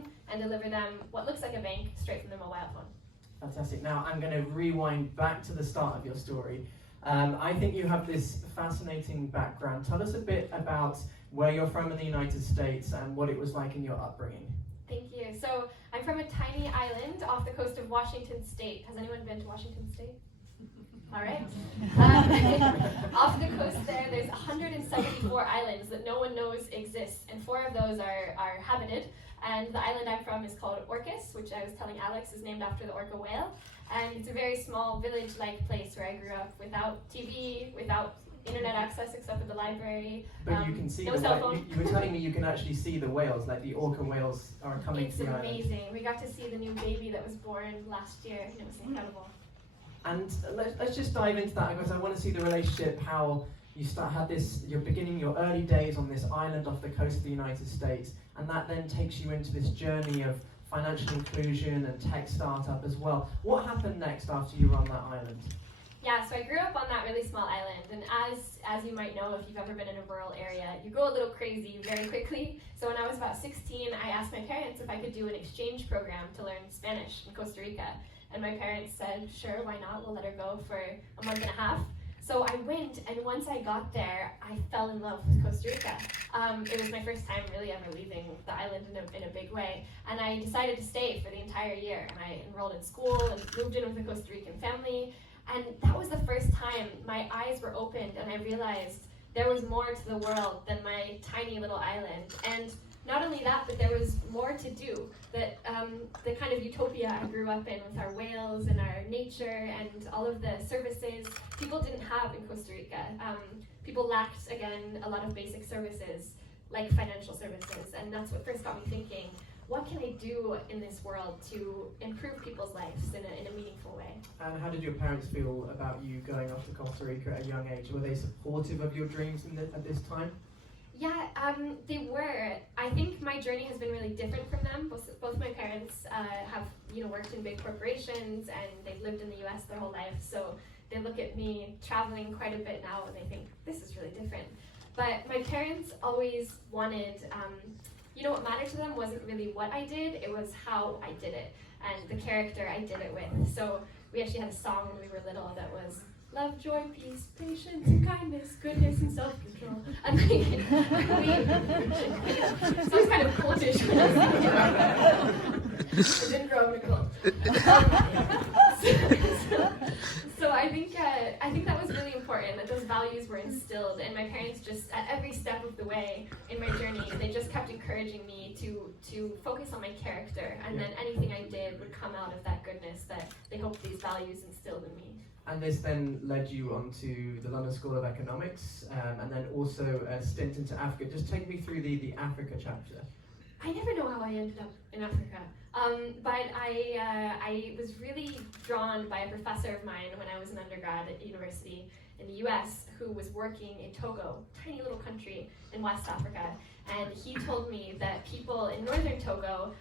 phone and deliver them what looks like a bank straight from their mobile phone. Fantastic. Now I'm going to rewind back to the start of your story. I think you have this fascinating background. Tell us a bit about where you're from in the United States and what it was like in your upbringing. Thank you. So I'm from a tiny island off the coast of Washington State. Has anyone been to Washington State? All right. Off the coast there's 174 islands that no one knows exist, and 4 of those are habited. And the island I'm from is called Orcas, which I was telling Alex is named after the orca whale. And it's a very small village-like place where I grew up, without TV, without internet access except for the library. But you can see no cell phone. You were telling me you can actually see the whales, like the orca whales are coming to the island. It's amazing. We got to see the new baby that was born last year, and it was incredible. And let's just dive into that, because I want to see the relationship, how you you're beginning your early days on this island off the coast of the United States, and that then takes you into this journey of financial inclusion and tech startup as well. What happened next after you were on that island? Yeah, so I grew up on that really small island, and as you might know if you've ever been in a rural area, you go a little crazy very quickly. So when I was about 16, I asked my parents if I could do an exchange program to learn Spanish in Costa Rica. And my parents said, sure, why not? We'll let her go for a month and a half. So I went, and once I got there, I fell in love with Costa Rica. It was my first time really ever leaving the island in a big way. And I decided to stay for the entire year. And I enrolled in school and moved in with a Costa Rican family. And that was the first time my eyes were opened and I realized there was more to the world than my tiny little island. And not only that, but there was more to do. That the kind of utopia I grew up in with our whales and our nature and all of the services people didn't have in Costa Rica. People lacked, again, a lot of basic services like financial services, and that's what first got me thinking, what can I do in this world to improve people's lives in a meaningful way? And how did your parents feel about you going off to Costa Rica at a young age? Were they supportive of your dreams at this time? Yeah, they were. I think my journey has been really different from them. Both my parents have worked in big corporations and they've lived in the US their whole life, so they look at me traveling quite a bit now and they think, this is really different. But my parents always wanted, what mattered to them wasn't really what I did, it was how I did it and the character I did it with. So we actually had a song when we were little that was, love, joy, peace, patience, and kindness, goodness, and self-control. And like, sounds kind of cultish. I didn't grow up in a cult. So I think that was really important, that those values were instilled, and my parents just, at every step of the way in my journey, they just kept encouraging me to focus on my character, and then anything I did would come out of that goodness that they hoped these values instilled in me. And this then led you on to the London School of Economics, and then also a stint into Africa. Just take me through the Africa chapter. I never know how I ended up in Africa, but I was really drawn by a professor of mine when I was an undergrad at university in the US who was working in Togo, tiny little country in West Africa, and he told me that people in northern Togo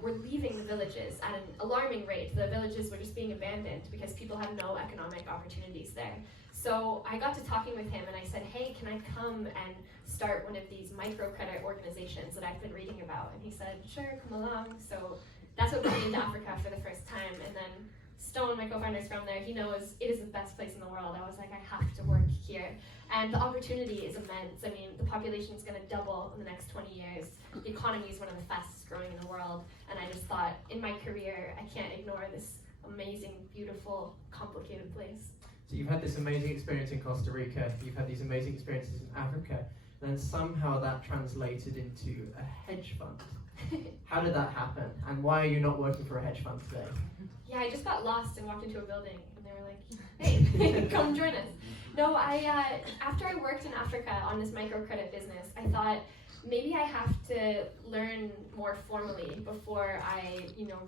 were leaving the villages at an alarming rate. The villages were just being abandoned because people had no economic opportunities there. So I got to talking with him and I said, hey, can I come and start one of these microcredit organizations that I've been reading about? And he said, sure, come along. So that's what brought me to Africa for the first time. And then Stone, my co-founder, is from there. He knows it is the best place in the world. I was like, I have to work here. And the opportunity is immense. I mean, the population is going to double in the next 20 years. The economy is one of the fastest growing in the world. And I just thought, in my career, I can't ignore this amazing, beautiful, complicated place. So you've had this amazing experience in Costa Rica, you've had these amazing experiences in Africa, and then somehow that translated into a hedge fund. How did that happen? And why are you not working for a hedge fund today? Yeah, I just got lost and walked into a building, and they were like, hey, come join us. No, after I worked in Africa on this microcredit business, I thought maybe I have to learn more formally before I,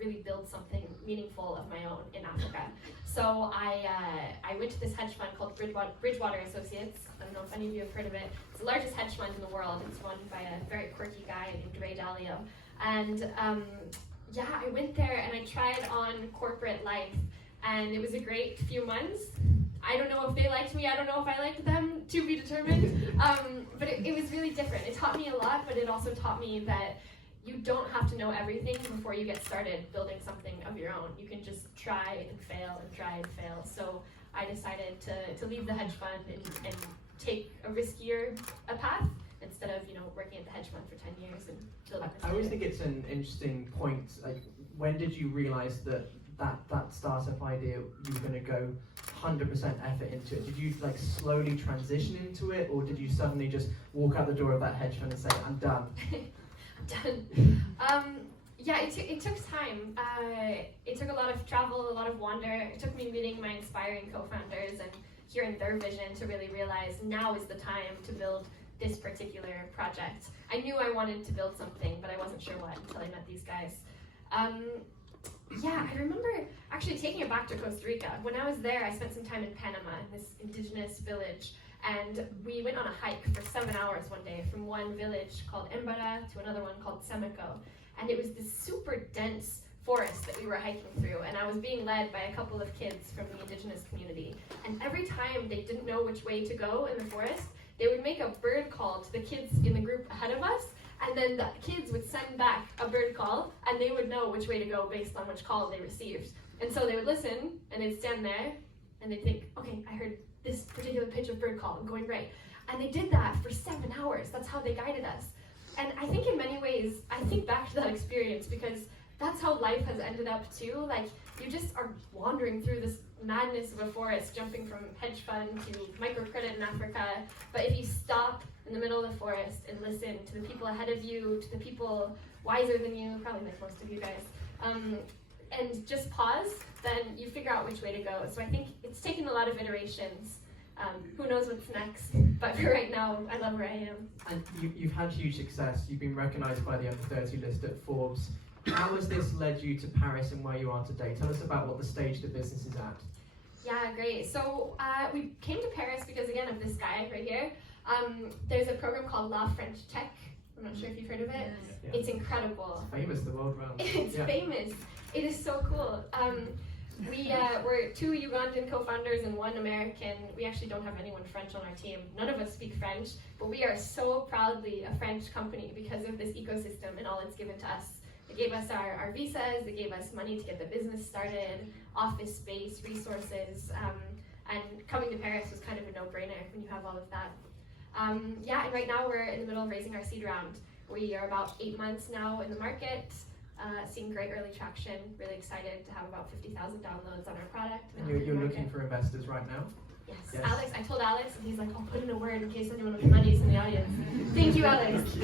really build something meaningful of my own in Africa. So I went to this hedge fund called Bridgewater Associates. I don't know if any of you have heard of it. It's the largest hedge fund in the world. It's run by a very quirky guy named Ray Dalio. And I went there and I tried on corporate life, and it was a great few months. I don't know if they liked me, I don't know if I liked them, to be determined, but it was really different. It taught me a lot, but it also taught me that you don't have to know everything before you get started building something of your own. You can just try and fail and try and fail. So I decided to leave the hedge fund and take a riskier path instead of working at the hedge fund for 10 years and building this. I always think it's an interesting point. Like, when did you realize that startup idea, you were going to go 100% effort into it? Did you like slowly transition into it, or did you suddenly just walk out the door of that hedge fund and say, I'm done? I'm done. Yeah, it took time. It took a lot of travel, a lot of wander. It took me meeting my inspiring co-founders and hearing their vision to really realize now is the time to build this particular project. I knew I wanted to build something, but I wasn't sure what until I met these guys. Yeah, I remember actually taking it back to Costa Rica. When I was there, I spent some time in Panama, in this indigenous village, and we went on a hike for 7 hours one day from one village called Embara to another one called Semeco. And it was this super dense forest that we were hiking through, and I was being led by a couple of kids from the indigenous community. And every time they didn't know which way to go in the forest, they would make a bird call to the kids in the group ahead of us, and then the kids would send back a bird call, and they would know which way to go based on which call they received. And so they would listen, and they'd stand there, and they'd think, okay, I heard this particular pitch of bird call, I'm going right. And they did that for 7 hours. That's how they guided us. And I think in many ways, I think back to that experience because that's how life has ended up too. Like, you just are wandering through this madness of a forest, jumping from hedge fund to microcredit in Africa. But if you stop in the middle of the forest and listen to the people ahead of you, to the people wiser than you, probably like most of you guys, and just pause, then you figure out which way to go. So I think it's taken a lot of iterations. Who knows what's next, but for right now, I love where I am. And you've had huge success. You've been recognized by the under 30 list at Forbes. How has this led you to Paris and where you are today? Tell us about what the stage the business is at. Yeah, great. So we came to Paris because, again, of this guy right here. There's a program called La French Tech. I'm not sure if you've heard of it. Yeah. It's incredible. It's famous the world round. It's famous. It is so cool. We're 2 Ugandan co-founders and 1 American. We actually don't have anyone French on our team. None of us speak French, but we are so proudly a French company because of this ecosystem and all it's given to us. They gave us our visas, they gave us money to get the business started, office space, resources, and coming to Paris was kind of a no-brainer when you have all of that. Yeah, and right now we're in the middle of raising our seed round. We are about 8 months now in the market. Seeing great early traction, really excited to have about 50,000 downloads on our product. And you're looking for investors right now? Yes. Alex, I told Alex, and he's like, I'll put in a word in case anyone with money is in the audience. Thank you, Alex.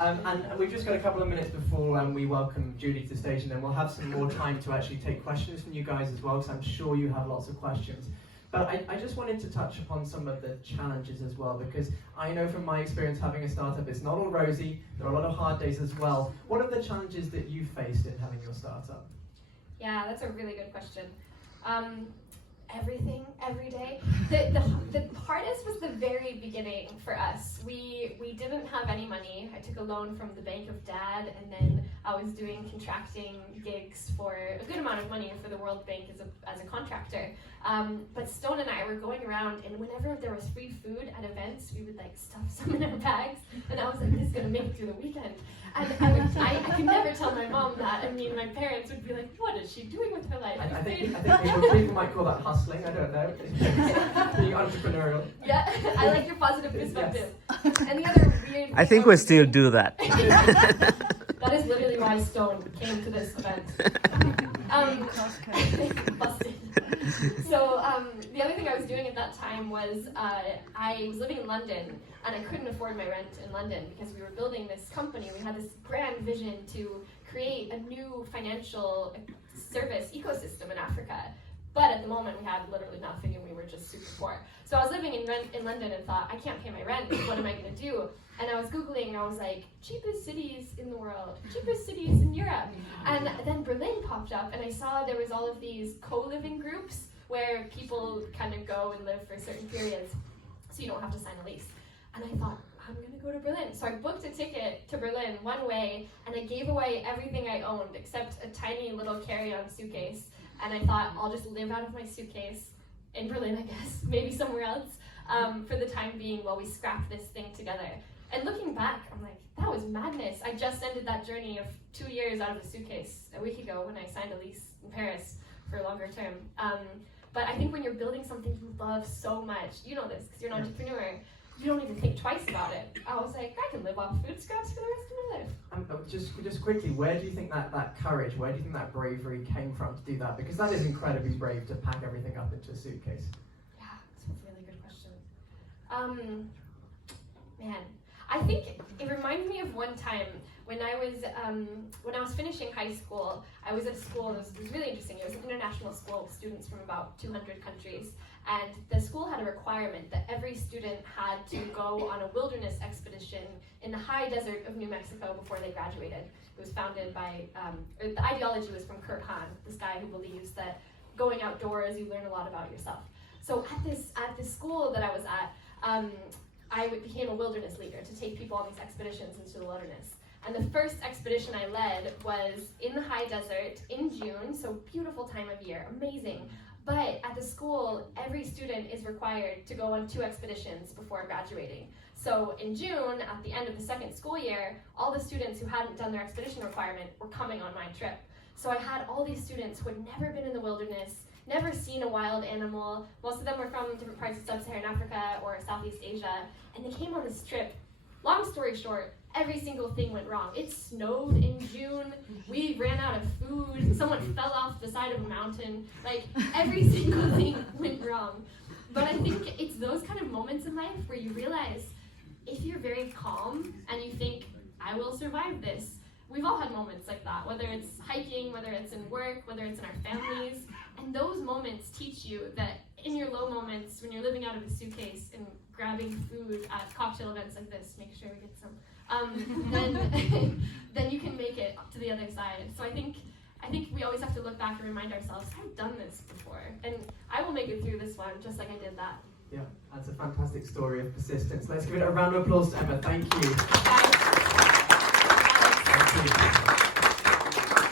And we've just got a couple of minutes before we welcome Julie to the stage, and then we'll have some more time to actually take questions from you guys as well, because I'm sure you have lots of questions. But I just wanted to touch upon some of the challenges as well, because I know from my experience having a startup, it's not all rosy. There are a lot of hard days as well. What are the challenges that you faced in having your startup? Yeah, that's a really good question. Everything, every day. The hardest was the very beginning for us. We didn't have any money. I took a loan from the bank of Dad, and then I was doing contracting gigs for a good amount of money for the World Bank as a contractor. But Stone and I were going around, and whenever there was free food at events, we would like stuff some in our bags, and I was like, this is gonna make it through the weekend. And I could never tell my mom that. I mean, my parents would be like, what is she doing with her life? I think people might call that hustling, I don't know. Being entrepreneurial. Yeah, I like your positive perspective. Yes. And the other weird I think we still do that. That is literally why Stone came to this event. Busted. So the other thing I was doing at that time was I was living in London, and I couldn't afford my rent in London because we were building this company. We had this grand vision to create a new financial service ecosystem in Africa. But at the moment, we had literally nothing, and we were just super poor. So I was living in London and thought, I can't pay my rent. What am I going to do? And I was Googling, and I was like, cheapest cities in the world, cheapest cities in Europe. And then Berlin popped up, and I saw there was all of these co-living groups where people kind of go and live for certain periods, so you don't have to sign a lease. And I thought, I'm going to go to Berlin. So I booked a ticket to Berlin one way, and I gave away everything I owned except a tiny little carry-on suitcase. And I thought, I'll just live out of my suitcase in Berlin, I guess, maybe somewhere else, for the time being while we scrap this thing together. And looking back, I'm like, that was madness. I just ended that journey of 2 years out of a suitcase a week ago when I signed a lease in Paris for a longer term. But I think when you're building something you love so much, you know this because you're an entrepreneur, you don't even think twice about it. I was like, I can live off food scraps for the rest of my life. Just quickly, where do you think that courage, where do you think that bravery came from to do that? Because that is incredibly brave to pack everything up into a suitcase. Yeah, that's a really good question. Man, I think it reminded me of one time when I was finishing high school. I was at a school that was really interesting. It was an international school with students from about 200 countries. And the school had a requirement that every student had to go on a wilderness expedition in the high desert of New Mexico before they graduated. It was founded by, or the ideology was from Kurt Hahn, this guy who believes that going outdoors, you learn a lot about yourself. So at this school that I was at, I became a wilderness leader to take people on these expeditions into the wilderness. And the first expedition I led was in the high desert in June, so beautiful time of year, amazing. But at the school, every student is required to go on 2 expeditions before graduating. So in June, at the end of the second school year, all the students who hadn't done their expedition requirement were coming on my trip. So I had all these students who had never been in the wilderness, never seen a wild animal. Most of them were from different parts of sub-Saharan Africa or Southeast Asia, and they came on this trip. Long story short, every single thing went wrong. It snowed in June, we ran out of food, someone fell off the side of a mountain, like every single thing went wrong. But I think it's those kind of moments in life where you realize if you're very calm and you think, I will survive this. We've all had moments like that, whether it's hiking, whether it's in work, whether it's in our families, and those moments teach you that in your low moments, when you're living out of a suitcase and grabbing food at cocktail events like this, make sure we get some, then you can make it to the other side. So I think we always have to look back and remind ourselves, I've done this before, and I will make it through this one just like I did that. Yeah, that's a fantastic story of persistence. Let's give it a round of applause to Emma. Thank you. Thank you.